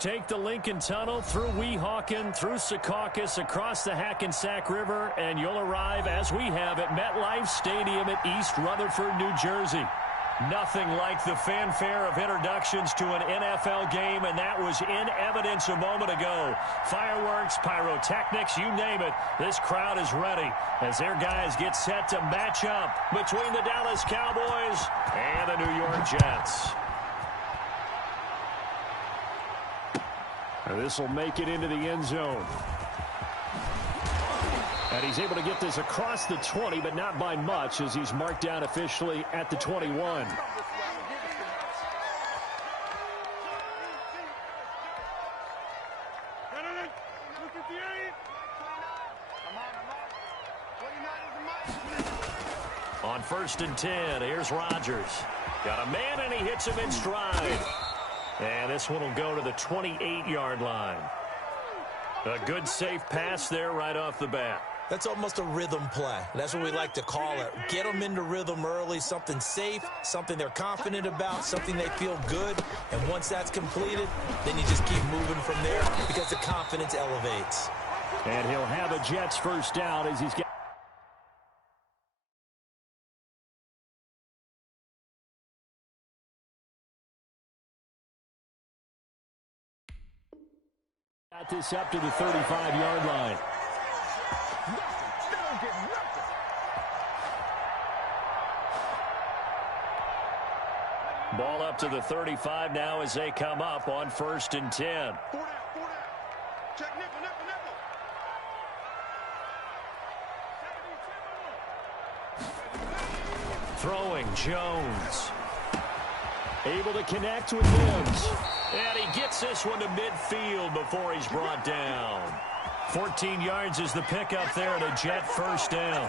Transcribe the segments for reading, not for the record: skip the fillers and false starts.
Take the Lincoln Tunnel through Weehawken, through Secaucus, across the Hackensack River, and you'll arrive, as we have, at MetLife Stadium at East Rutherford, New Jersey. Nothing like the fanfare of introductions to an NFL game, and that was in evidence a moment ago. Fireworks, pyrotechnics, you name it. This crowd is ready as their guys get set to match up between the Dallas Cowboys and the New York Jets. This will make it into the end zone. And he's able to get this across the 20, but not by much, as he's marked down officially at the 21. On 1st and 10, here's Rodgers. Got a man, and he hits him in stride. And this one will go to the 28-yard line. A good, safe pass there right off the bat. That's almost a rhythm play. That's what we like to call it. Get them into rhythm early, something safe, something they're confident about, something they feel good. And once that's completed, then you just keep moving from there because the confidence elevates. And he'll have a Jets first down as he's got. Got this up to the 35-yard line. Ball up to the 35 now as they come up on 1st and 10. Throwing, Jones. Able to connect with Mims. And he gets this one to midfield before he's brought down. 14 yards is the pickup there and a Jet first down.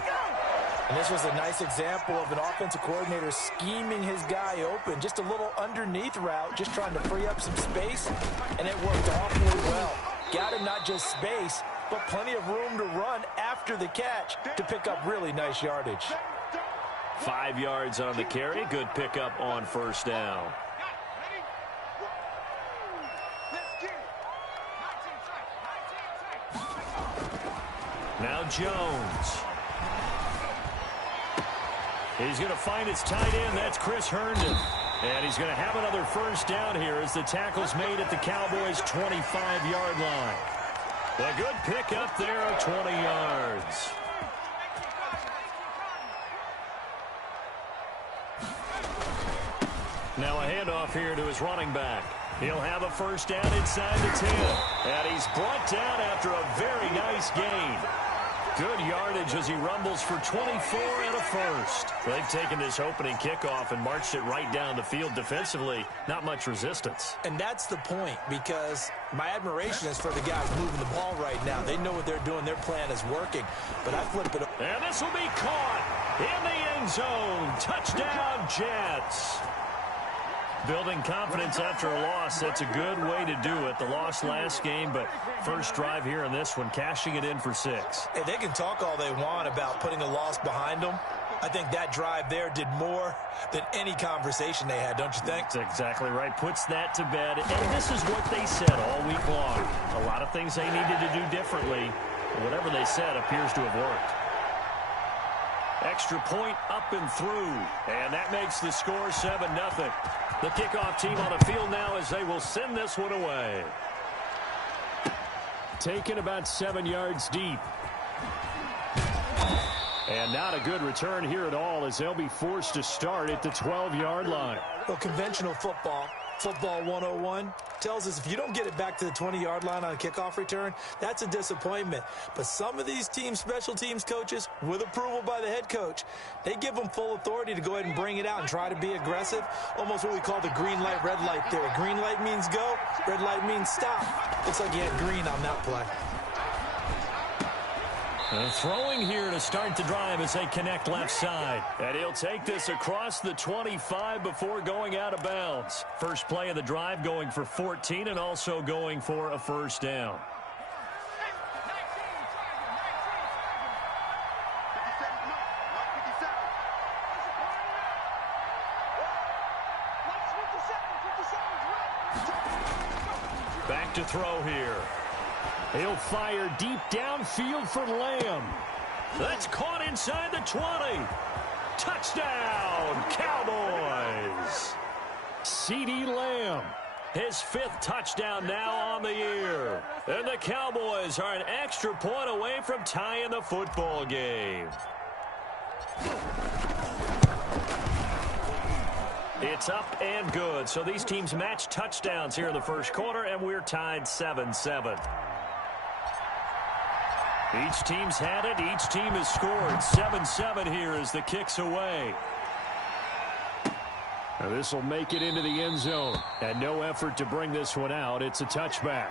And this was a nice example of an offensive coordinator scheming his guy open. Just a little underneath route, just trying to free up some space, and it worked awfully well. Got him not just space, but plenty of room to run after the catch to pick up really nice yardage. 5 yards on the carry. Good pickup on first down. Now Jones. He's going to find his tight end. That's Chris Herndon. And he's going to have another first down here as the tackle's made at the Cowboys' 25-yard line. A good pickup there of 20 yards. Now a handoff here to his running back. He'll have a first down inside the 10. And he's brought down after a very nice gain. Good yardage as he rumbles for 24 and a first. They've taken this opening kickoff and marched it right down the field defensively. Not much resistance. And that's the point, because my admiration is for the guys moving the ball right now. They know what they're doing. Their plan is working. But I flip it. And this will be caught in the end zone. Touchdown, Jets. Building confidence after a loss, that's a good way to do it. The loss last game, but first drive here in this one, cashing it in for 6. Hey, they can talk all they want about putting a loss behind them. I think that drive there did more than any conversation they had, don't you think? That's exactly right. Puts that to bed. And this is what they said all week long. A lot of things they needed to do differently. Whatever they said appears to have worked. Extra point up and through. And that makes the score 7-0. The kickoff team on the field now as they will send this one away. Taken about 7 yards deep. And not a good return here at all as they'll be forced to start at the 12-yard line. Well, conventional football 101, tells us if you don't get it back to the 20-yard line on a kickoff return, that's a disappointment. But some of these teams, special teams coaches, with approval by the head coach, they give them full authority to go ahead and bring it out and try to be aggressive. Almost what we call the green light, red light theory. Green light means go, red light means stop. Looks like he had green on that play. And throwing here to start the drive as they connect left side. And he'll take this across the 25 before going out of bounds. First play of the drive going for 14 and also going for a first down. Back look to throw here. He'll fire deep downfield for Lamb. That's caught inside the 20. Touchdown, Cowboys. CeeDee Lamb, his 5th touchdown now on the year. And the Cowboys are an extra point away from tying the football game. It's up and good. So these teams match touchdowns here in the first quarter, and we're tied 7-7. Each team's had it. Each team has scored. 7-7 here as the kick's away. Now this will make it into the end zone. And no effort to bring this one out. It's a touchback.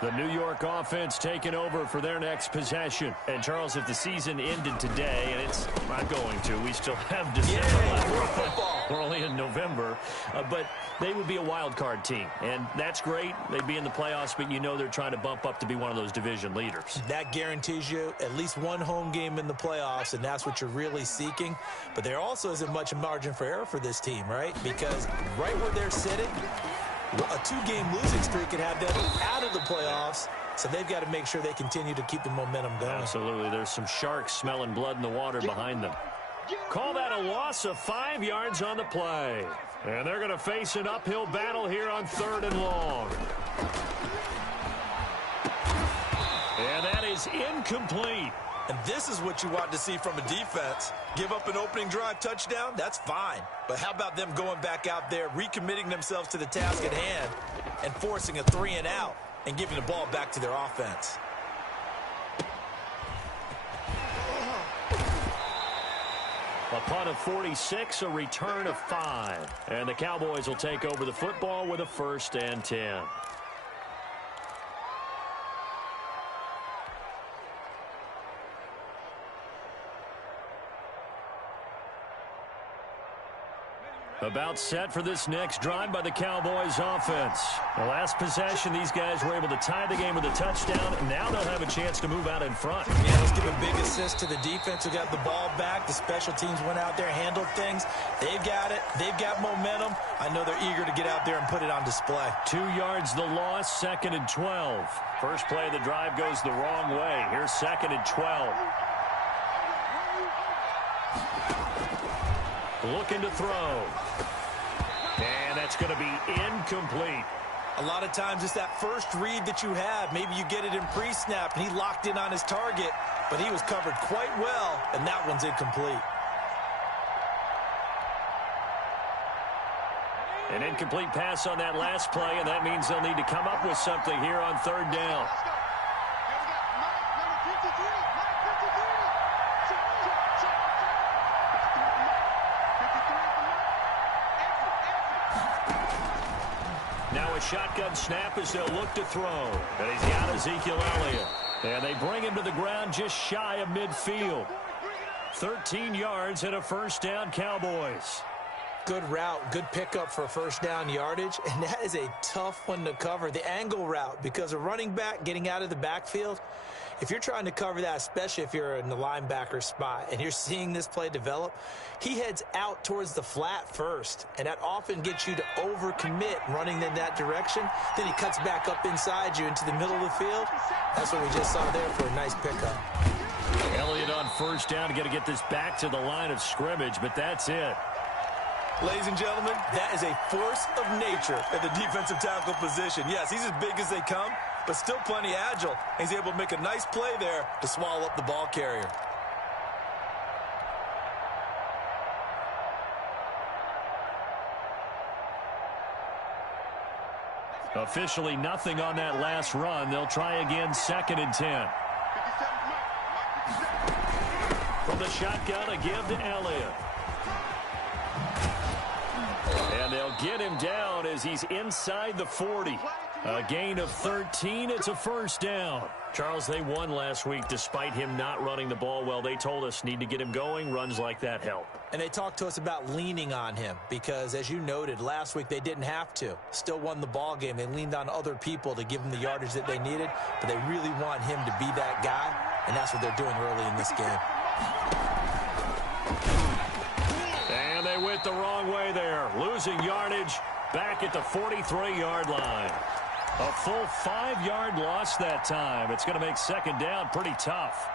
The New York offense taking over for their next possession. And, Charles, if the season ended today, and it's not going to, we still have December left. We're only in November. But they would be a wild card team. And that's great. They'd be in the playoffs, but you know they're trying to bump up to be one of those division leaders. That guarantees you at least one home game in the playoffs, and that's what you're really seeking. But there also isn't much margin for error for this team, right? Because right where they're sitting, a 2-game losing streak could have them out of the playoffs, so they've got to make sure they continue to keep the momentum going. Absolutely. There's some sharks smelling blood in the water behind them. Call that a loss of 5 yards on the play. And they're going to face an uphill battle here on 3rd and long. And that is incomplete. And this is what you want to see from a defense. Give up an opening drive touchdown, that's fine. But how about them going back out there, recommitting themselves to the task at hand, and forcing a 3-and-out and giving the ball back to their offense? A punt of 46, a return of 5. And the Cowboys will take over the football with a 1st and 10. About set for this next drive by the Cowboys offense. The last possession, these guys were able to tie the game with a touchdown. Now they'll have a chance to move out in front. Yeah, let's give a big assist to the defense who got the ball back. The special teams went out there, handled things. They've got it. They've got momentum. I know they're eager to get out there and put it on display. 2 yards the loss, 2nd and 12. First play of the drive goes the wrong way. Here's 2nd and 12. Looking to throw. And that's going to be incomplete. A lot of times it's that first read that you have. Maybe you get it in pre-snap, and he locked in on his target, but he was covered quite well, and that one's incomplete. An incomplete pass on that last play, and that means they'll need to come up with something here on 3rd down. Now a shotgun snap as they'll look to throw. And he's got Ezekiel Elliott. And they bring him to the ground just shy of midfield. 13 yards and a 1st down, Cowboys. Good route, good pickup for 1st down yardage, and that is a tough one to cover. The angle route, because a running back getting out of the backfield, if you're trying to cover that, especially if you're in the linebacker spot and you're seeing this play develop, he heads out towards the flat first, and that often gets you to overcommit running in that direction. Then he cuts back up inside you into the middle of the field. That's what we just saw there for a nice pickup. Elliott on 1st down, got to get this back to the line of scrimmage, but that's it. Ladies and gentlemen, that is a force of nature at the defensive tackle position. Yes, he's as big as they come, but still plenty agile. He's able to make a nice play there to swallow up the ball carrier. Officially nothing on that last run. They'll try again, 2nd and 10. From the shotgun, a give to Elliott. And they'll get him down as he's inside the 40. A gain of 13. It's a 1st down. Charles, they won last week despite him not running the ball well. They told us need to get him going. Runs like that help. And they talked to us about leaning on him because, as you noted, last week they didn't have to. Still won the ball game. They leaned on other people to give them the yardage that they needed, but they really want him to be that guy, and that's what they're doing early in this game. And they went the wrong way there, losing yardage back at the 43-yard line. A full 5-yard loss that time. It's going to make second down pretty tough.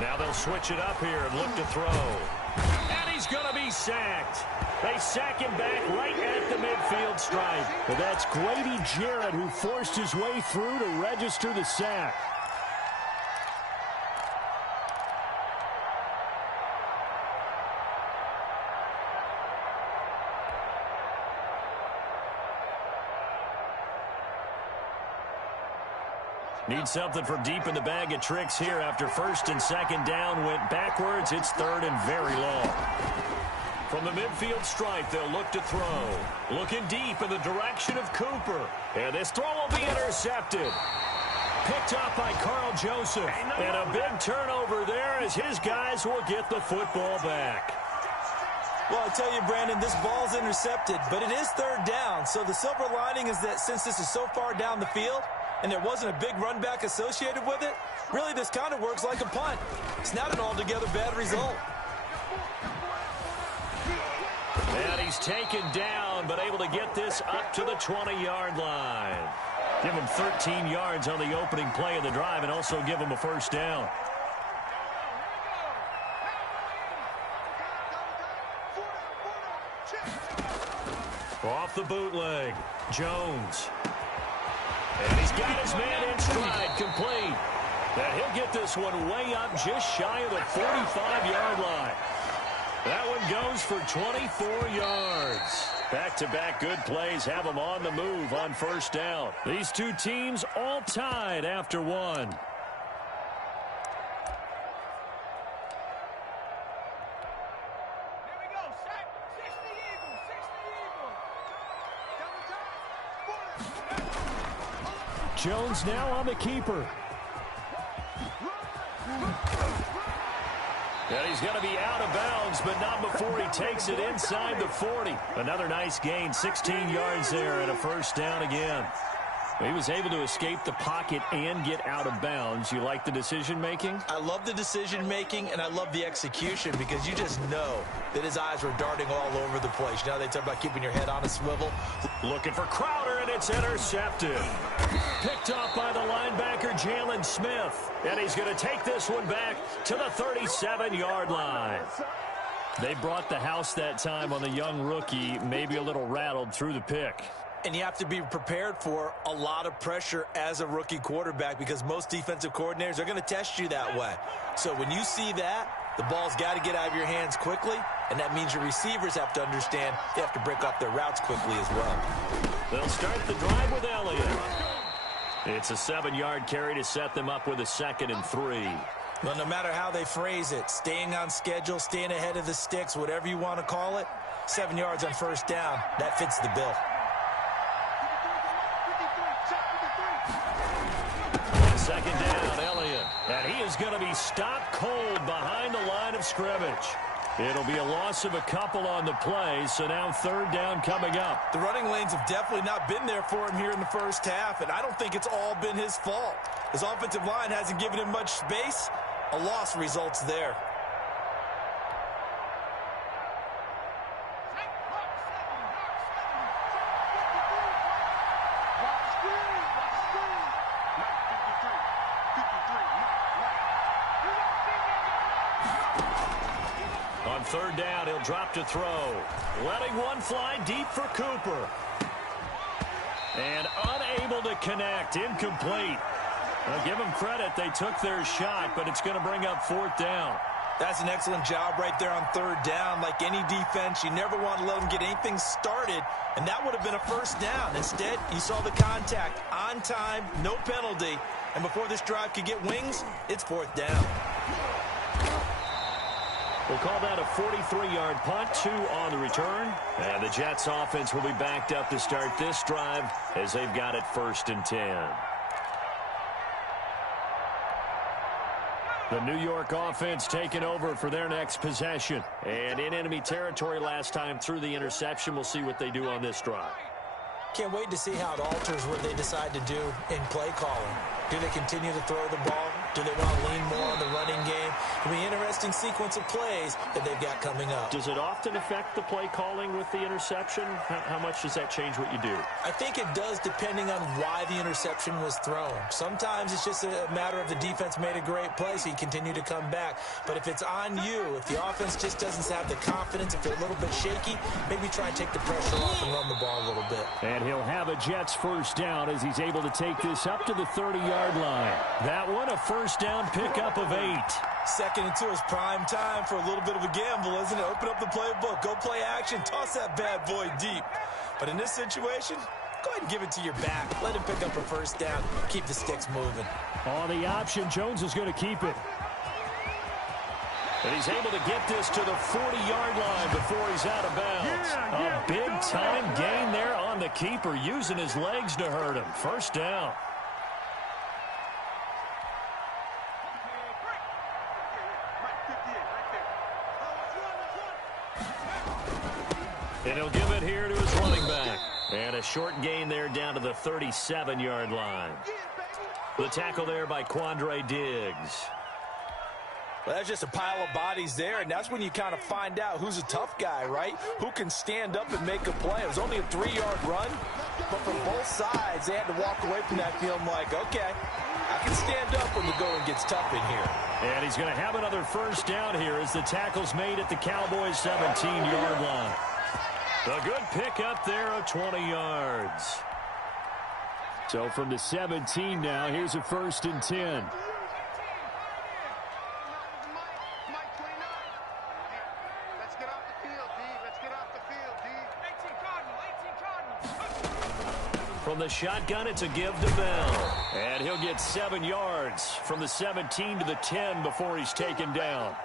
Now they'll switch it up here and look to throw. And he's going to be sacked. They sack him back right at the midfield stripe. But that's Grady Jarrett who forced his way through to register the sack. Need something from deep in the bag of tricks here after first and second down went backwards. It's third and very long. From the midfield stripe, they'll look to throw. Looking deep in the direction of Cooper. And this throw will be intercepted. Picked up by Carl Joseph. And a big turnover there as his guys will get the football back. Well, I tell you, Brandon, this ball's intercepted, but it is third down. So the silver lining is that since this is so far down the field, and there wasn't a big run back associated with it, really this kind of works like a punt. It's not an altogether bad result. And he's taken down, but able to get this up to the 20-yard line. Give him 13 yards on the opening play of the drive and also give him a first down. Off the bootleg, Jones. And he's got his man in stride, complete. And he'll get this one way up just shy of the 45-yard line. That one goes for 24 yards. Back-to-back good plays have them on the move on first down. These two teams all tied after one. Jones now on the keeper. And he's going to be out of bounds, but not before he takes it inside the 40. Another nice gain, 16 yards there and a first down again. He was able to escape the pocket and get out of bounds. You like the decision-making? I love the decision-making, and I love the execution because you just know that his eyes were darting all over the place. You know, they talk about keeping your head on a swivel. Looking for Crowder, and it's intercepted. Picked off by the linebacker, Jalen Smith. And he's going to take this one back to the 37-yard line. They brought the house that time on the young rookie, maybe a little rattled through the pick. And you have to be prepared for a lot of pressure as a rookie quarterback because most defensive coordinators are going to test you that way. So when you see that, the ball's got to get out of your hands quickly, and that means your receivers have to understand they have to break off their routes quickly as well. They'll start the drive with Elliott. It's a 7-yard carry to set them up with a 2nd and 3. Well, no matter how they phrase it, staying on schedule, staying ahead of the sticks, whatever you want to call it, 7 yards on first down, that fits the bill. Second down, Elliott. And he is going to be stopped cold behind the line of scrimmage. It'll be a loss of a couple on the play, so now third down coming up. The running lanes have definitely not been there for him here in the first half, and I don't think it's all been his fault. His offensive line hasn't given him much space. A loss results there. On third down, he'll drop to throw. Letting one fly deep for Cooper. And unable to connect. Incomplete. I'll give them credit. They took their shot, but it's going to bring up fourth down. That's an excellent job right there on third down. Like any defense, you never want to let them get anything started, and that would have been a first down. Instead, you saw the contact on time, no penalty, and before this drive could get wings, it's fourth down. We'll call that a 43-yard punt, 2 on the return. And the Jets offense will be backed up to start this drive as they've got it 1st and 10. The New York offense taking over for their next possession. And in enemy territory last time through the interception. We'll see what they do on this drive. Can't wait to see how it alters what they decide to do in play calling. Do they continue to throw the ball? Do they want to lean more on the running game? It'll be an interesting sequence of plays that they've got coming up. Does it often affect the play calling with the interception? How much does that change what you do? I think it does, depending on why the interception was thrown. Sometimes it's just a matter of the defense made a great play, so you continue to come back. But if it's on you, if the offense just doesn't have the confidence, if they're a little bit shaky, maybe try and take the pressure off and run the ball a little bit. And he'll have a Jets first down as he's able to take this up to the 30-yard line. That one, a first down pickup of 8. 2nd and 2 is prime time for a little bit of a gamble, isn't it? Open up the playbook, go play action, toss that bad boy deep. But in this situation, go ahead and give it to your back. Let him pick up a first down. Keep the sticks moving. On the option, Jones is going to keep it. And he's able to get this to the 40-yard line before he's out of bounds. A big-time gain there on the keeper, using his legs to hurt him. First down. And he'll give it here to his running back. And a short gain there down to the 37-yard line. The tackle there by Quandre Diggs. Well, that's just a pile of bodies there, and that's when you kind of find out who's a tough guy, right? Who can stand up and make a play. It was only a 3-yard run, but from both sides, they had to walk away from that feeling like, okay, I can stand up when the going gets tough in here. And he's going to have another first down here as the tackle's made at the Cowboys' 17-yard line. A good pickup there of 20 yards. So from the 17 now, here's a 1st and 10. From the shotgun, it's a give to Bell. And he'll get 7 yards from the 17 to the 10 before he's taken down.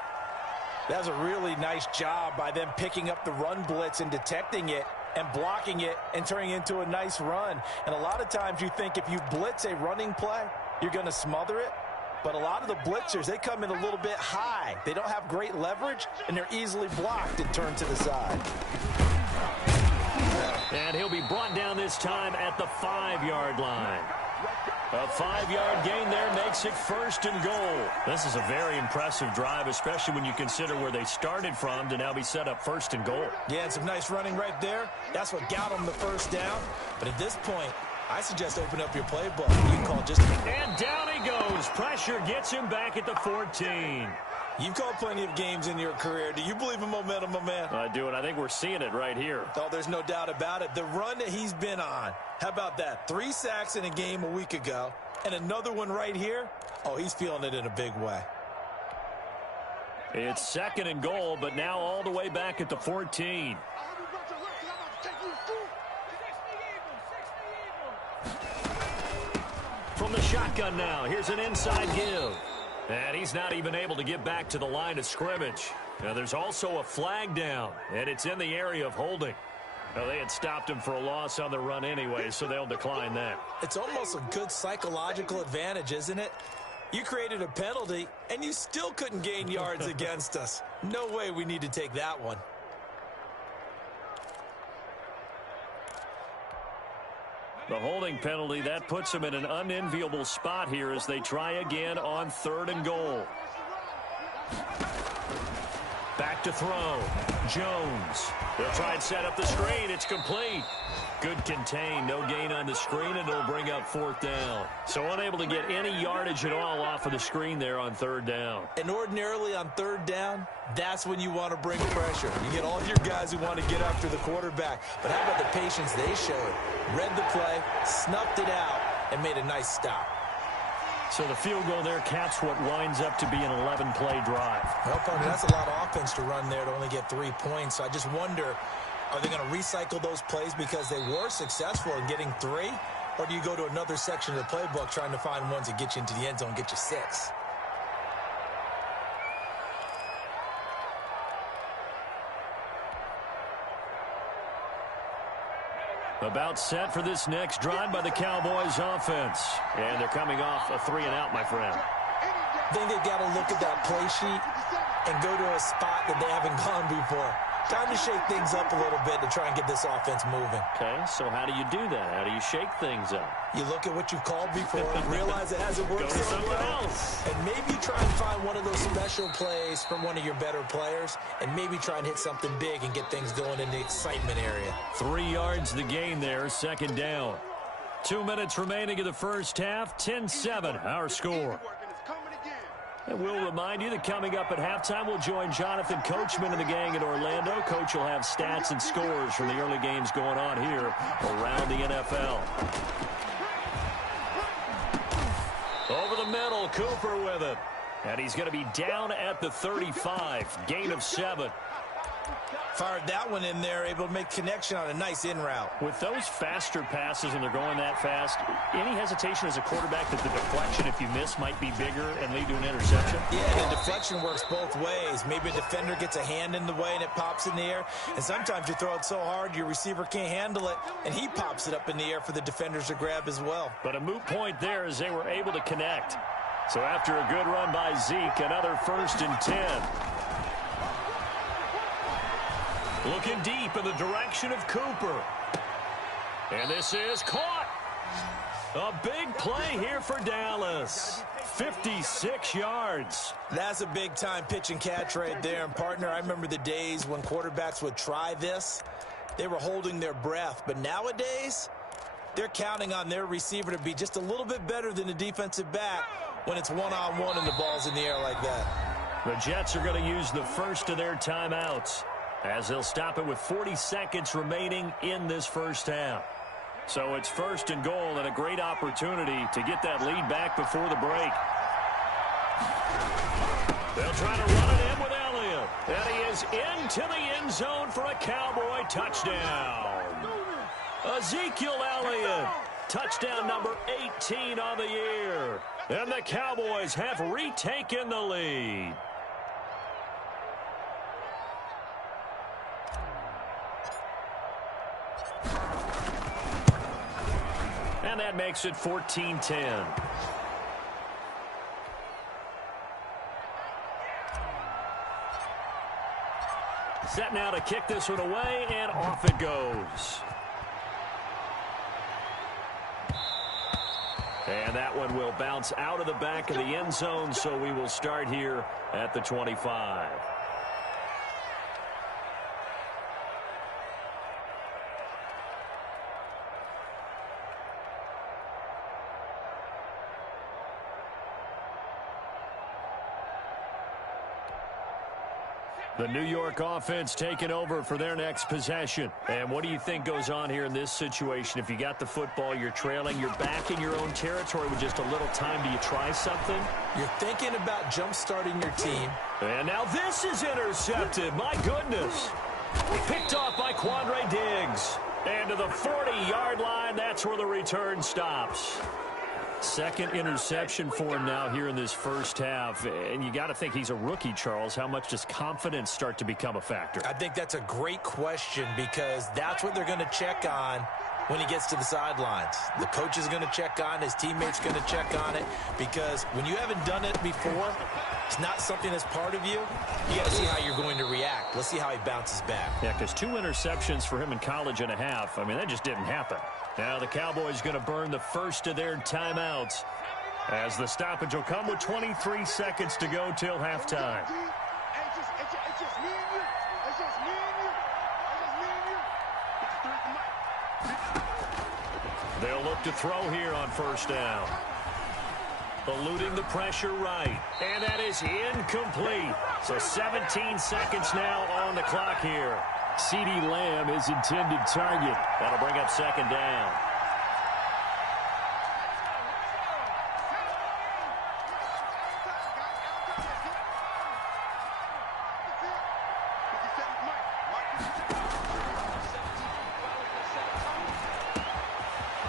That was a really nice job by them picking up the run blitz and detecting it and blocking it and turning it into a nice run. And a lot of times you think if you blitz a running play, you're going to smother it. But a lot of the blitzers, they come in a little bit high. They don't have great leverage, and they're easily blocked and turned to the side. And he'll be brought down this time at the 5-yard line. A 5-yard gain there makes it 1st and goal. This is a very impressive drive, especially when you consider where they started from to now be set up 1st and goal. Yeah, and some nice running right there. That's what got them the first down. But at this point, I suggest open up your playbook. You can call just... And down he goes. Pressure gets him back at the 14. You've called plenty of games in your career. Do you believe in momentum, my man? I do, and I think we're seeing it right here. Oh, there's no doubt about it. The run that he's been on, how about that? 3 sacks in a game a week ago, and another one right here. Oh, he's feeling it in a big way. It's 2nd and goal, but now all the way back at the 14. From the shotgun now, here's an inside give. And he's not even able to get back to the line of scrimmage. Now, there's also a flag down, and it's in the area of holding. Now, they had stopped him for a loss on the run anyway, so they'll decline that. It's almost a good psychological advantage, isn't it? You created a penalty, and you still couldn't gain yards against us. No way we need to take that one. The holding penalty, that puts them in an unenviable spot here as they try again on 3rd and goal. Back to throw. Jones. They'll try and set up the screen. It's complete. Good contain. No gain on the screen, and it'll bring up 4th down. So unable to get any yardage at all off of the screen there on 3rd down. And ordinarily on 3rd down, that's when you want to bring pressure. You get all your guys who want to get after the quarterback. But how about the patience they showed? Read the play, snuffed it out, and made a nice stop. So the field goal there caps what winds up to be an 11-play drive. Well, partner, that's a lot of offense to run there to only get 3 points. So I just wonder, are they going to recycle those plays because they were successful in getting 3? Or do you go to another section of the playbook trying to find ones that get you into the end zone and get you 6? About set for this next drive by the Cowboys offense. And they're coming off a 3-and-out, my friend. I think they've got to look at that play sheet and go to a spot that they haven't gone before. Time to shake things up a little bit to try and get this offense moving. Okay, so how do you do that? How do you shake things up? You look at what you've called before and realize it hasn't worked so well. Else. And maybe you try and find one of those special plays from one of your better players and maybe try and hit something big and get things going in the excitement area. 3 yards the gain there, second down. 2 minutes remaining in the first half, 10-7 our score. And we'll remind you that coming up at halftime, we'll join Jonathan Coachman and the gang in Orlando. Coach will have stats and scores from the early games going on here around the NFL. Over the middle, Cooper with it. And he's going to be down at the 35, gain of 7. Fired that one in there, able to make connection on a nice in route. With those faster passes and they're going that fast, any hesitation as a quarterback that the deflection, if you miss, might be bigger and lead to an interception? Yeah, the deflection works both ways. Maybe a defender gets a hand in the way and it pops in the air. And sometimes you throw it so hard your receiver can't handle it, and he pops it up in the air for the defenders to grab as well. But a moot point there as they were able to connect. So after a good run by Zeke, another 1st and 10. Looking deep in the direction of Cooper. And this is caught. A big play here for Dallas. 56 yards. That's a big-time pitch and catch right there. And, partner, I remember the days when quarterbacks would try this. They were holding their breath. But nowadays, they're counting on their receiver to be just a little bit better than the defensive back when it's one-on-one and the ball's in the air like that. The Jets are going to use the first of their timeouts, as they'll stop it with 40 seconds remaining in this first half. So it's 1st and goal and a great opportunity to get that lead back before the break. They'll try to run it in with Elliott. And he is into the end zone for a Cowboy touchdown. Ezekiel Elliott, touchdown number 18 on the year. And the Cowboys have retaken the lead. And that makes it 14-10. Set now to kick this one away, and off it goes. And that one will bounce out of the back of the end zone, so we will start here at the 25. The New York offense taking over for their next possession. And what do you think goes on here in this situation? If you got the football, you're trailing, you're back in your own territory with just a little time. Do you try something? You're thinking about jump-starting your team. And now this is intercepted. My goodness. Picked off by Quandre Diggs. And to the 40-yard line, that's where the return stops. Second interception for him now here in this first half. And you got to think he's a rookie, Charles. How much does confidence start to become a factor? I think that's a great question because that's what they're going to check on when he gets to the sidelines. The coach is going to check on it. His teammates going to check on it because when you haven't done it before, it's not something that's part of you. You got to see how you're going to react. Let's see how he bounces back. Yeah, because 2 interceptions for him in college and a half. I mean, that just didn't happen. Now the Cowboys going to burn the first of their timeouts as the stoppage will come with 23 seconds to go till halftime. They'll look to throw here on first down. Eluding the pressure right. And that is incomplete. So 17 seconds now on the clock here. CeeDee Lamb is intended target. That'll bring up second down.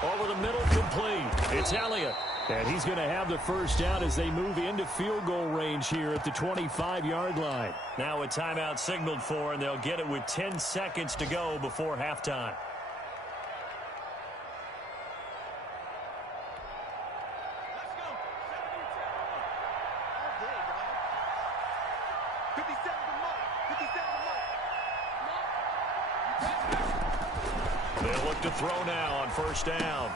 Over the middle, complete. It's Elliott. And he's going to have the first down as they move into field goal range here at the 25-yard line. Now a timeout signaled for, and they'll get it with 10 seconds to go before halftime. They'll look to throw now on first down.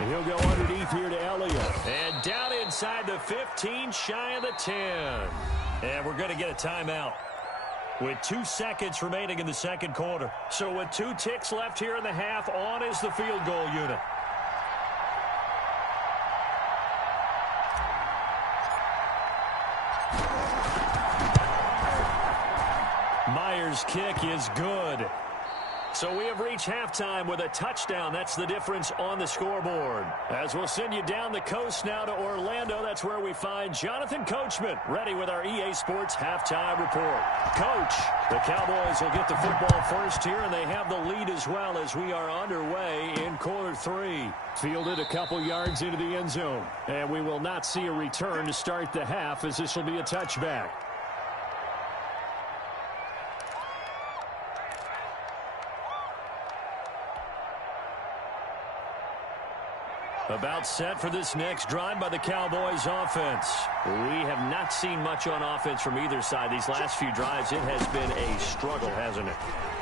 And he'll go underneath here to Elliott. And down inside the 15, shy of the 10. And we're going to get a timeout with 2 seconds remaining in the second quarter. So with 2 ticks left here in the half, on is the field goal unit. Myers' kick is good. So we have reached halftime with a touchdown. That's the difference on the scoreboard. As we'll send you down the coast now to Orlando, that's where we find Jonathan Coachman ready with our EA Sports halftime report. Coach, the Cowboys will get the football first here, and they have the lead as well as we are underway in quarter 3. Fielded a couple yards into the end zone, and we will not see a return to start the half as this will be a touchback. About set for this next drive by the Cowboys offense. We have not seen much on offense from either side. These last few drives, it has been a struggle, hasn't it?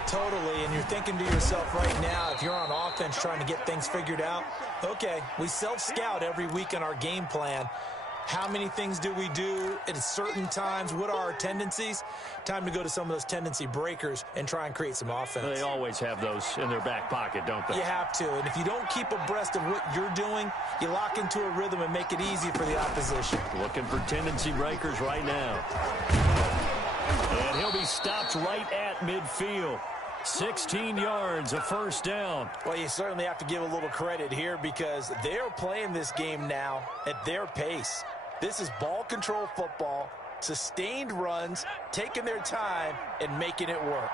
Totally, and you're thinking to yourself right now, if you're on offense trying to get things figured out, okay, we self-scout every week in our game plan. How many things do we do at certain times? What are our tendencies? Time to go to some of those tendency breakers and try and create some offense. They always have those in their back pocket, don't they? You have to. And if you don't keep abreast of what you're doing, you lock into a rhythm and make it easy for the opposition. Looking for tendency breakers right now. And he'll be stopped right at midfield. 16 yards, a first down. Well, you certainly have to give a little credit here because they're playing this game now at their pace. This is ball control football, sustained runs, taking their time, and making it work.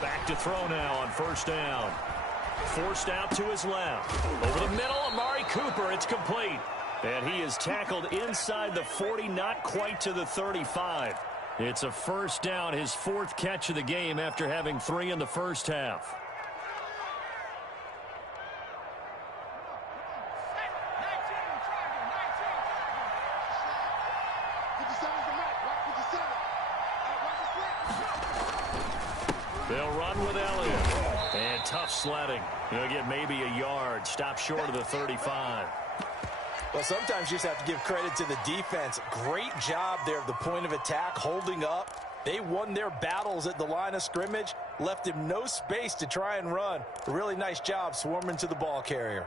Back to throw now on first down. Forced out to his left. Over the middle, Amari Cooper. It's complete. And he is tackled inside the 40, not quite to the 35. It's a first down, his 4th catch of the game after having 3 in the first half. They'll run with Elliott. And tough sledding. He'll get maybe a yard. Stop short of the 35. Well, sometimes you just have to give credit to the defense. Great job there at the point of attack, holding up. They won their battles at the line of scrimmage, left him no space to try and run. A really nice job swarming to the ball carrier.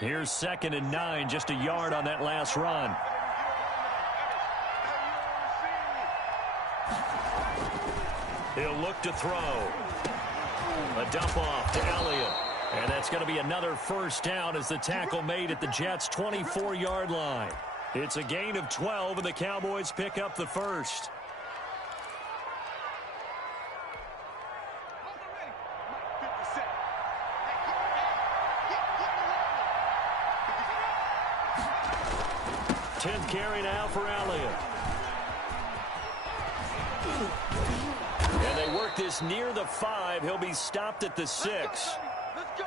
Here's 2nd and 9, just a yard on that last run. He'll look to throw. A dump off to Elliott. And that's going to be another first down as the tackle made at the Jets' 24-yard line. It's a gain of 12, and the Cowboys pick up the first. Tenth carry now for Elliott. And they work this near the 5. He'll be stopped at the 6.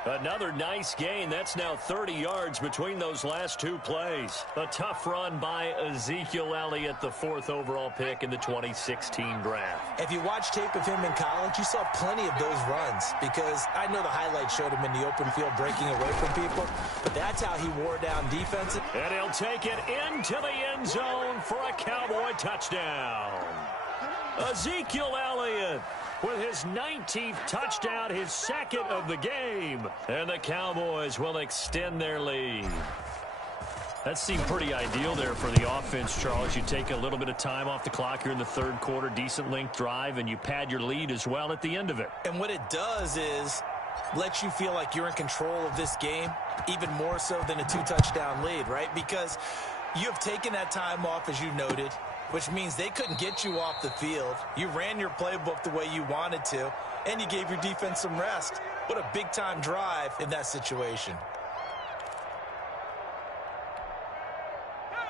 Another nice gain. That's now 30 yards between those last 2 plays. A tough run by Ezekiel Elliott, the 4th overall pick in the 2016 draft. If you watch tape of him in college, you saw plenty of those runs because I know the highlights showed him in the open field breaking away from people, but that's how he wore down defense. And he'll take it into the end zone for a Cowboy touchdown. Ezekiel Elliott with his 19th touchdown, his 2nd of the game. And the Cowboys will extend their lead. That seemed pretty ideal there for the offense, Charles. You take a little bit of time off the clock here in the 3rd quarter, decent length drive, and you pad your lead as well at the end of it. And what it does is let you feel like you're in control of this game, even more so than a 2-touchdown lead, right? Because you have taken that time off, as you noted, which means they couldn't get you off the field. You ran your playbook the way you wanted to, and you gave your defense some rest. What a big-time drive in that situation.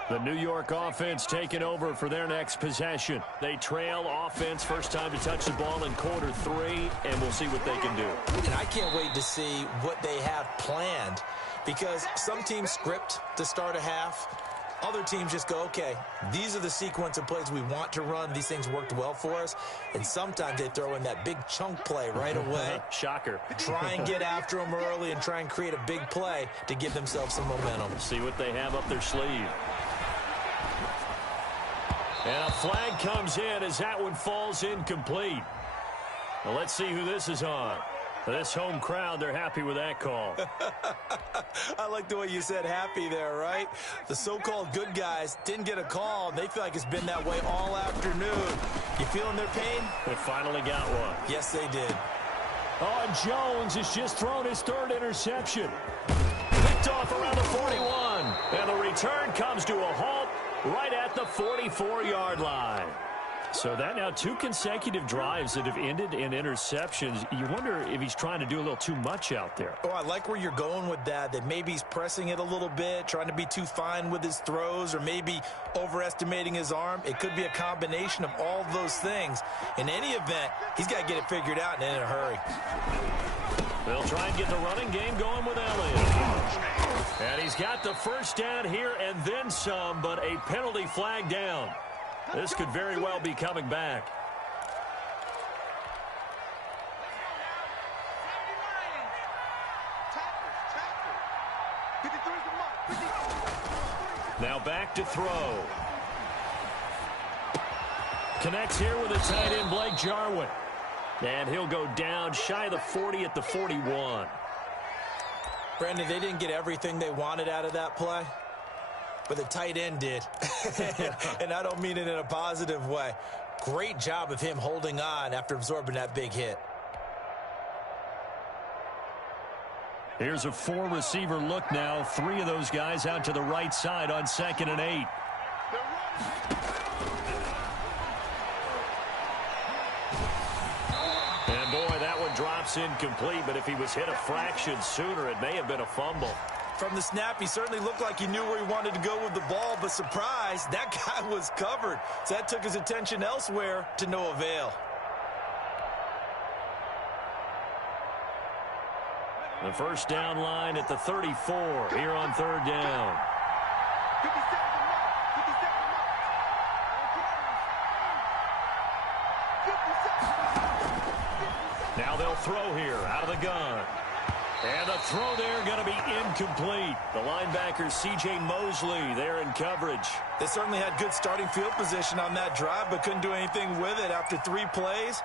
The New York offense taking over for their next possession. They trail offense, first time to touch the ball in quarter 3, and we'll see what they can do. And I can't wait to see what they have planned, because some teams script to start a half. Other teams just go, okay, these are the sequence of plays we want to run. These things worked well for us. And sometimes they throw in that big chunk play right away. Shocker. Try and get after them early and try and create a big play to give themselves some momentum. See what they have up their sleeve. And a flag comes in as that one falls incomplete. Well, let's see who this is on. This home crowd, they're happy with that call. I like the way you said happy there, right? The so-called good guys didn't get a call. They feel like it's been that way all afternoon. You feeling their pain? They finally got one. Yes, they did. Oh, and Jones has just thrown his third interception. Picked off around the 41. And the return comes to a halt right at the 44-yard line. So that now 2 consecutive drives that have ended in interceptions. You wonder if he's trying to do a little too much out there. Oh, I like where you're going with that maybe he's pressing it a little bit, trying to be too fine with his throws, or maybe overestimating his arm. It could be a combination of all of those things. In any event, he's got to get it figured out and in a hurry. They'll try and get the running game going with Elliott. And he's got the first down here and then some, but a penalty flag down. This could very well be coming back. Now back to throw. Connects here with a tight end, Blake Jarwin. And he'll go down shy of the 40 at the 41. Brandon, they didn't get everything they wanted out of that play, but the tight end did. And I don't mean it in a positive way. Great job of him holding on after absorbing that big hit. Here's a 4-receiver look now. 3 of those guys out to the right side on 2nd and 8. And boy, that one drops incomplete, but if he was hit a fraction sooner, it may have been a fumble. From the snap, he certainly looked like he knew where he wanted to go with the ball, but surprise, that guy was covered. So that took his attention elsewhere to no avail. The first down line at the 34 here on 3rd down. Now they'll throw here out of the gun. And the throw there going to be incomplete. The linebacker, C.J. Mosley, there in coverage. They certainly had good starting field position on that drive, but couldn't do anything with it after 3 plays.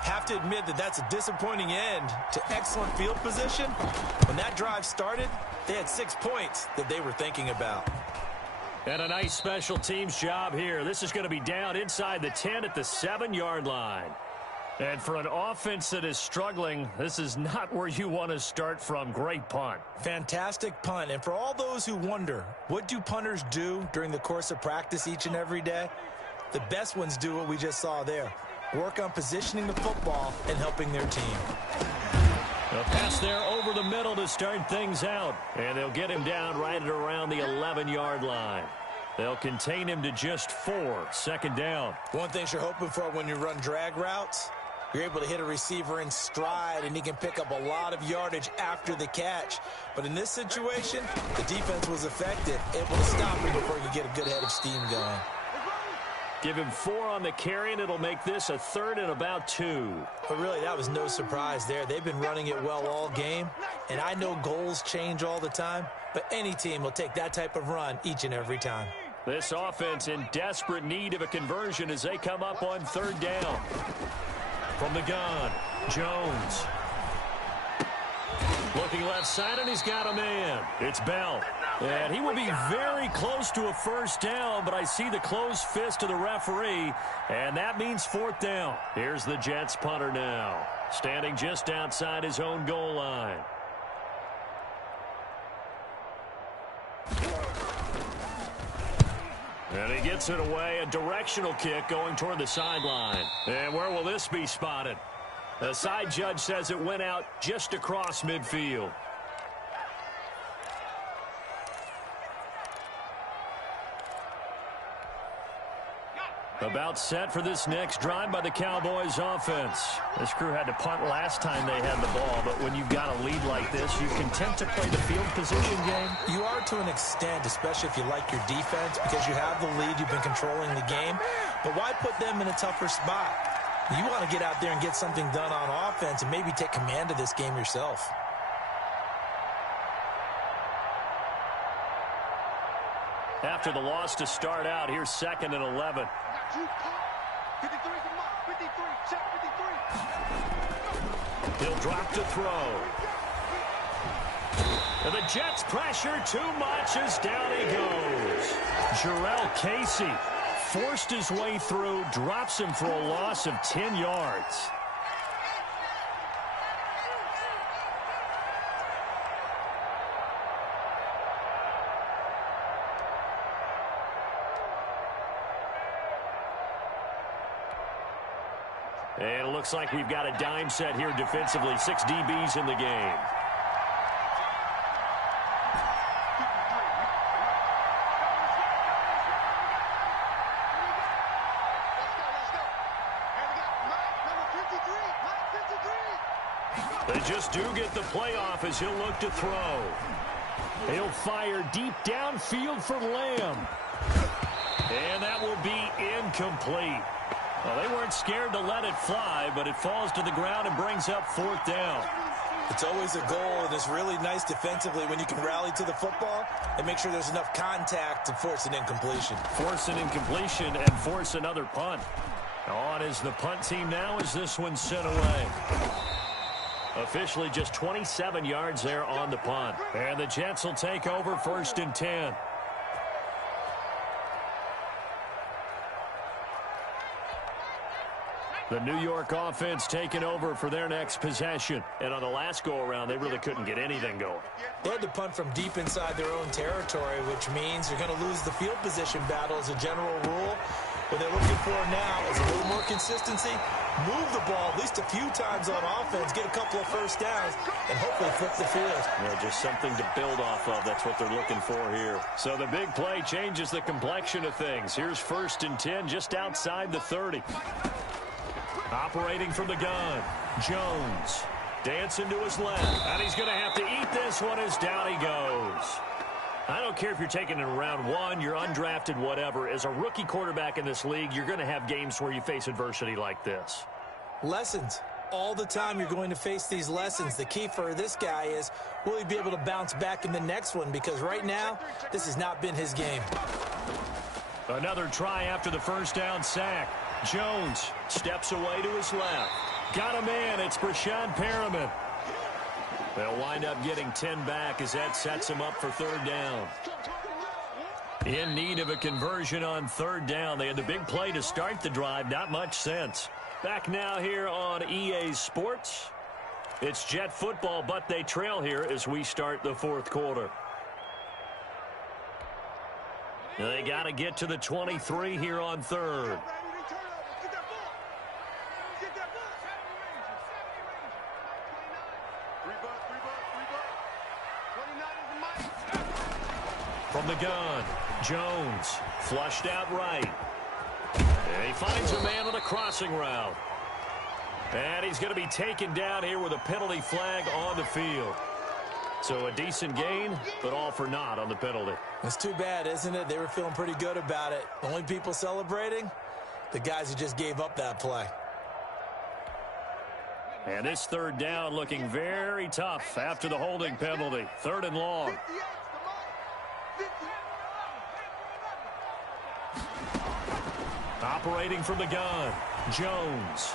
Have to admit that that's a disappointing end to excellent field position. When that drive started, they had 6 points that they were thinking about. And a nice special teams job here. This is going to be down inside the 10 at the 7-yard line. And for an offense that is struggling, this is not where you want to start from. Great punt. Fantastic punt. And for all those who wonder, what do punters do during the course of practice each and every day? The best ones do what we just saw there. Work on positioning the football and helping their team. A pass there over the middle to start things out. And they'll get him down right at around the 11-yard line. They'll contain him to just 4, 2nd down. One thing you're hoping for when you run drag routes, you're able to hit a receiver in stride, and he can pick up a lot of yardage after the catch. But in this situation, the defense was effective, able to stop him before you get a good head of steam going. Give him 4 on the carry, and it'll make this a 3rd and about 2. But really, that was no surprise there. They've been running it well all game, and I know goals change all the time, but any team will take that type of run each and every time. This offense in desperate need of a conversion as they come up on 3rd down. From the gun, Jones. Looking left side, and he's got a man. It's Bell. And he will be very close to a 1st down, but I see the closed fist of the referee, and that means 4th down. Here's the Jets punter now, standing just outside his own goal line. And he gets it away, a directional kick going toward the sideline. And where will this be spotted? The side judge says it went out just across midfield. About set for this next drive by the Cowboys offense. This crew had to punt last time they had the ball, but when you've got a lead like this, you content to play the field position game? You are to an extent, especially if you like your defense, because you have the lead, you've been controlling the game. But why put them in a tougher spot? You want to get out there and get something done on offense and maybe take command of this game yourself. After the loss to start out, here's 2nd and 11. 53's the mark. 53. Check 53. He'll drop to throw. And the Jets pressure too much as down he goes. Jarrell Casey forced his way through, drops him for a loss of 10 yards. And it looks like we've got a dime set here defensively. 6 DBs in the game. They just do get the playoff as he'll look to throw. He'll fire deep downfield for Lamb. And that will be incomplete. Well, they weren't scared to let it fly, but it falls to the ground and brings up 4th down. It's always a goal, and it's really nice defensively when you can rally to the football and make sure there's enough contact to force an incompletion. Force an incompletion and force another punt. On is the punt team now as this one's sent away. Officially just 27 yards there on the punt. And the Jets will take over 1st and 10. The New York offense taking over for their next possession. And on the last go-around, they really couldn't get anything going. They had to punt from deep inside their own territory, which means you're going to lose the field position battle as a general rule. What they're looking for now is a little more consistency, move the ball at least a few times on offense, get a couple of first downs, and hopefully flip the field. Yeah, just something to build off of. That's what they're looking for here. So the big play changes the complexion of things. Here's 1st and 10 just outside the 30. Operating from the gun, Jones. Dancing to his left. And he's going to have to eat this one as down he goes. I don't care if you're taking it in round 1, you're undrafted, whatever. As a rookie quarterback in this league, you're going to have games where you face adversity like this. Lessons. All the time you're going to face these lessons. The key for this guy is, will he be able to bounce back in the next one? Because right now, this has not been his game. Another try after the first down sack. Jones steps away to his left. Got a man. It's Brashad Perriman. They'll wind up getting 10 back as that sets him up for 3rd down. In need of a conversion on 3rd down. They had the big play to start the drive. Not much sense. Back now here on EA Sports. It's Jet football, but they trail here as we start the 4th quarter. They got to get to the 23 here on 3rd. From the gun, Jones flushed out right. And he finds a man on a crossing route. And he's going to be taken down here with a penalty flag on the field. So a decent gain, but all for naught on the penalty. It's too bad, isn't it? They were feeling pretty good about it. The only people celebrating, the guys who just gave up that play. And this 3rd down looking very tough after the holding penalty. 3rd and long. Operating from the gun, Jones.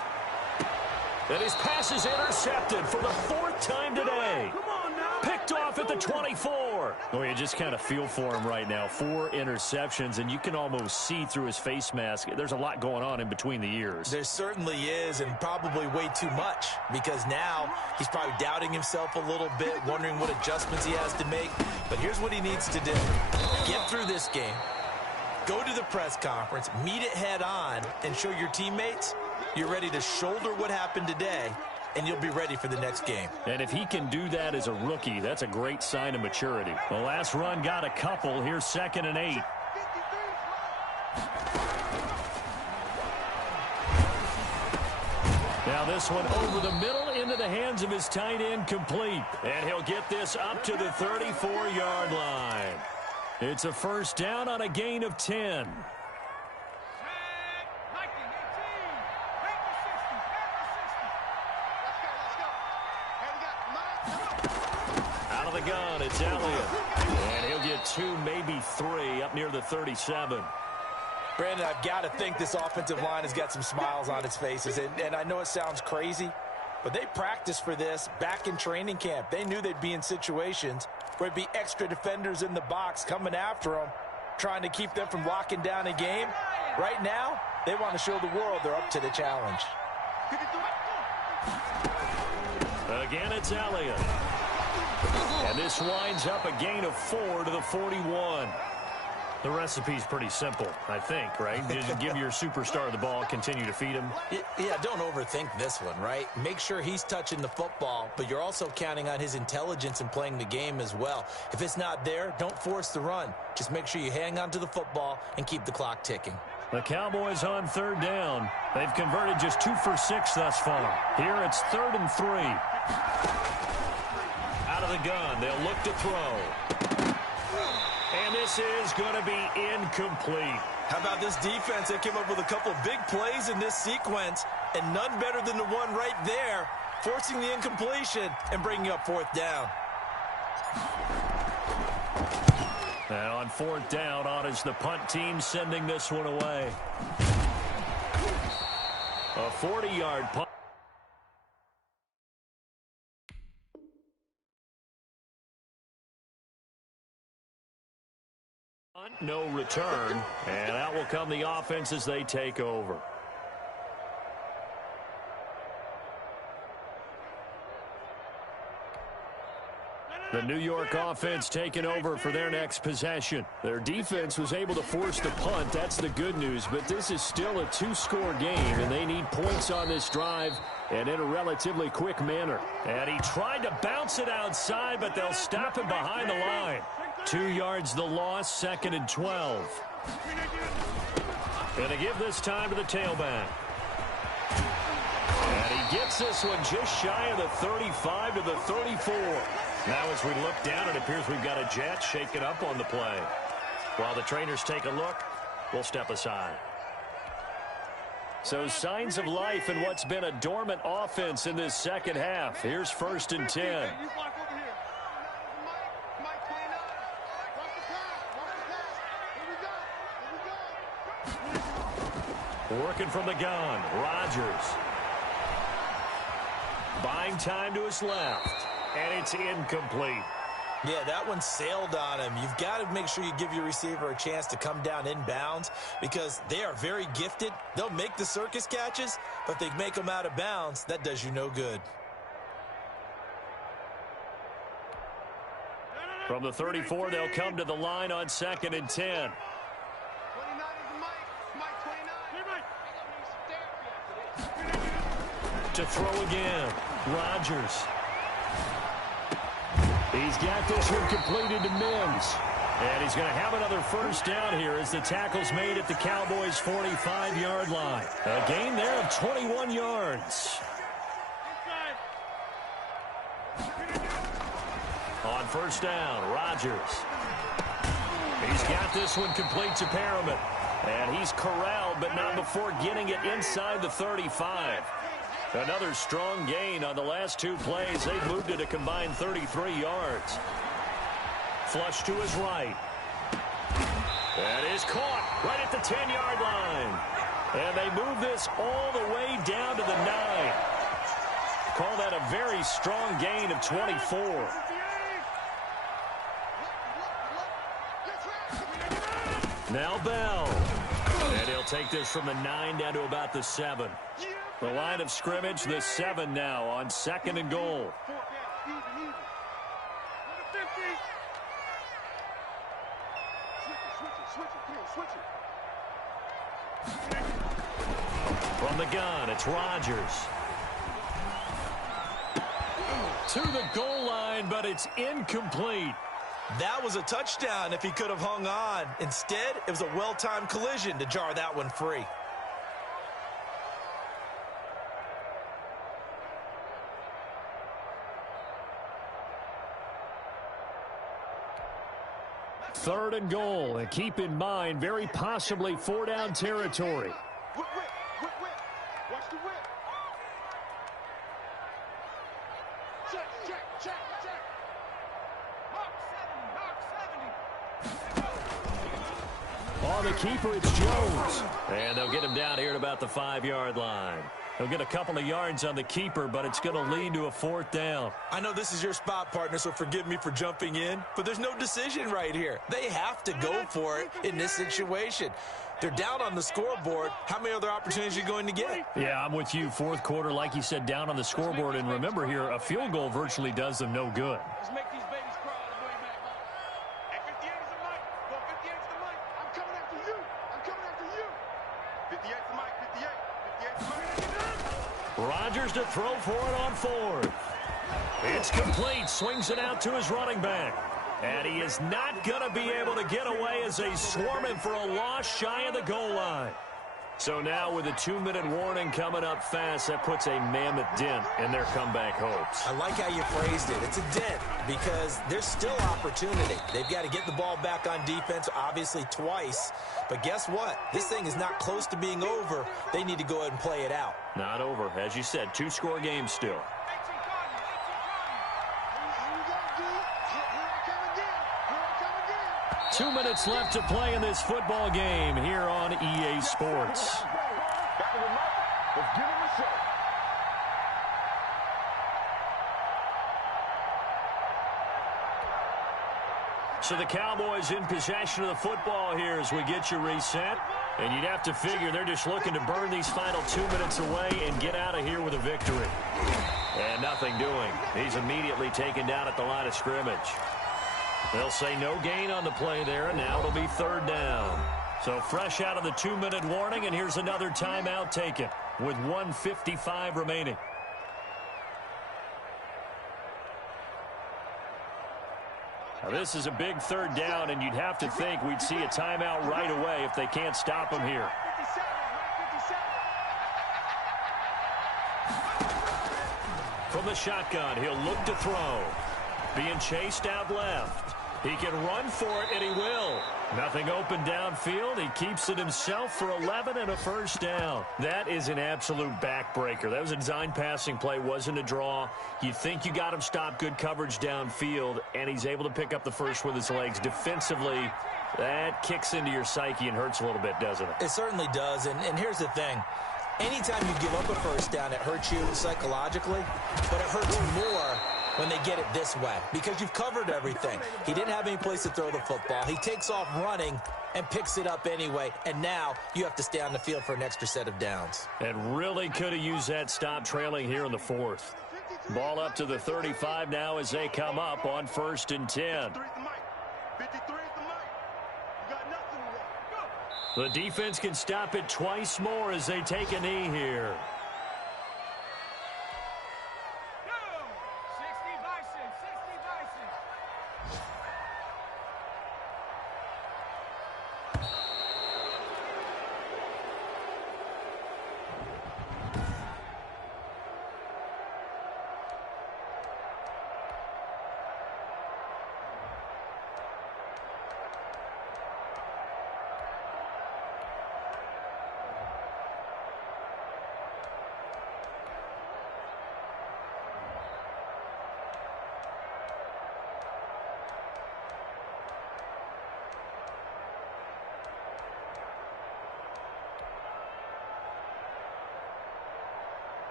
And his pass is intercepted for the 4th time today. Picked off at the 24. Oh, you just kind of feel for him right now. 4 interceptions, and you can almost see through his face mask. There's a lot going on in between the ears. There certainly is, and probably way too much, because now he's probably doubting himself a little bit, wondering what adjustments he has to make. But here's what he needs to do. Get through this game. Go to the press conference, meet it head on, and show your teammates you're ready to shoulder what happened today, and you'll be ready for the next game. And if he can do that as a rookie, that's a great sign of maturity. The last run got a couple. Here's 2nd and 8. Now this one over the middle into the hands of his tight end, complete. And he'll get this up to the 34-yard line. It's a first down on a gain of 10. Out of the gun, it's Elliott. And he'll get 2, maybe 3 up near the 37. Brandon, I've got to think this offensive line has got some smiles on its faces. And I know it sounds crazy, but they practiced for this back in training camp. They knew they'd be in situations where there'd be extra defenders in the box coming after them, trying to keep them from locking down a game. Right now, they want to show the world they're up to the challenge. Again, it's Elliott. And this winds up a gain of 4 to the 41. The recipe's pretty simple, I think, right? Just give your superstar the ball, continue to feed him. Yeah, don't overthink this one, right? Make sure he's touching the football, but you're also counting on his intelligence in playing the game as well. If it's not there, don't force the run. Just make sure you hang on to the football and keep the clock ticking. The Cowboys on third down. They've converted just 2 for 6 thus far. Here it's 3rd and 3. Out of the gun, they'll look to throw. And this is going to be incomplete. How about this defense? They came up with a couple of big plays in this sequence, and none better than the one right there, forcing the incompletion and bringing up 4th down. And on 4th down, on is the punt team sending this one away. A 40-yard punt. No return, and out will come the offense as they take over. The New York offense taking over for their next possession. Their defense was able to force the punt. That's the good news, but this is still a 2-score game, and they need points on this drive and in a relatively quick manner. And he tried to bounce it outside, but they'll stop him behind the line. 2 yards the loss, 2nd and 12. And they give this time to the tailback. And he gets this one just shy of the 35 to the 34. Now as we look down, it appears we've got a jet shaken up on the play. While the trainers take a look, we'll step aside. So signs of life in what's been a dormant offense in this second half. Here's 1st and 10. Working from the gun, Rodgers. Buying time to his left, and it's incomplete. Yeah, that one sailed on him. You've got to make sure you give your receiver a chance to come down inbounds because they are very gifted. They'll make the circus catches, but if they make them out of bounds, that does you no good. From the 34, they'll come to the line on 2nd and 10. To throw again, Rodgers. He's got this one completed to Mims. And he's going to have another first down here as the tackle's made at the Cowboys' 45-yard line. A gain there of 21 yards. On first down, Rodgers. He's got this one complete to Perriman. And he's corralled, but not before getting it inside the 35. Another strong gain on the last 2 plays. They've moved it a combined 33 yards. Flush to his right. That is caught right at the 10-yard line. And they move this all the way down to the 9. Call that a very strong gain of 24. Now Bell. And he'll take this from the 9 down to about the 7. The line of scrimmage, the 7 now on 2nd and goal. From the gun, it's Rodgers. To the goal line, but it's incomplete. That was a touchdown if he could have hung on. Instead, it was a well-timed collision to jar that one free. 3rd and goal. And keep in mind, very possibly 4-down territory. Whip. Watch the whip. Check. Mark 70. On the keeper, it's Jones. And they'll get him down here at about the 5-yard line. He'll get a couple of yards on the keeper, but it's going to lead to a 4th down. I know this is your spot, partner, so forgive me for jumping in, but there's no decision right here. They have to go for it in this situation. They're down on the scoreboard. How many other opportunities are you going to get? Yeah, I'm with you. 4th quarter, like you said, down on the scoreboard. And remember here, a field goal virtually does them no good. Let's make these babies crawl all the way back home. Hey, 58's the mic. Go, 58's the mic. I'm coming after you. 58's the mic. 58's the mic. Rodgers to throw for it on 4th. It's complete. Swings it out to his running back. And he is not going to be able to get away as they swarm him for a loss shy of the goal line. So now with a 2-minute warning coming up fast, that puts a mammoth dent in their comeback hopes. I like how you phrased it. It's a dent because there's still opportunity. They've got to get the ball back on defense, obviously twice. But guess what? This thing is not close to being over. They need to go ahead and play it out. Not over. As you said, 2-score game still. 2 minutes left to play in this football game here on EA Sports. Back of the mic. Let's give him a show. So the Cowboys in possession of the football here as we get you reset. And you'd have to figure they're just looking to burn these final 2 minutes away and get out of here with a victory. And nothing doing. He's immediately taken down at the line of scrimmage. They'll say no gain on the play there, and now it'll be 3rd down. So fresh out of the 2-minute warning, and here's another timeout taken with 1:55 remaining. Now this is a big 3rd down, and you'd have to think we'd see a timeout right away if they can't stop him here. 57. From the shotgun, he'll look to throw. Being chased out left. He can run for it, and he will. Nothing open downfield. He keeps it himself for 11 and a 1st down. That is an absolute backbreaker. That was a design passing play, wasn't a draw. You think you got him stopped, good coverage downfield, and he's able to pick up the first with his legs. Defensively, that kicks into your psyche and hurts a little bit, doesn't it? It certainly does, and here's the thing. Anytime you give up a 1st down, it hurts you psychologically, but it hurts more when they get it this way because you've covered everything. He didn't have any place to throw the football. He takes off running and picks it up anyway, and now you have to stay on the field for an extra set of downs. And really could have used that stop trailing here in the 4th. Ball up to the 35 now as they come up on 1st and 10. 53's the mic. 53's the mic. You got nothing left. Go. The defense can stop it twice more as they take a knee here.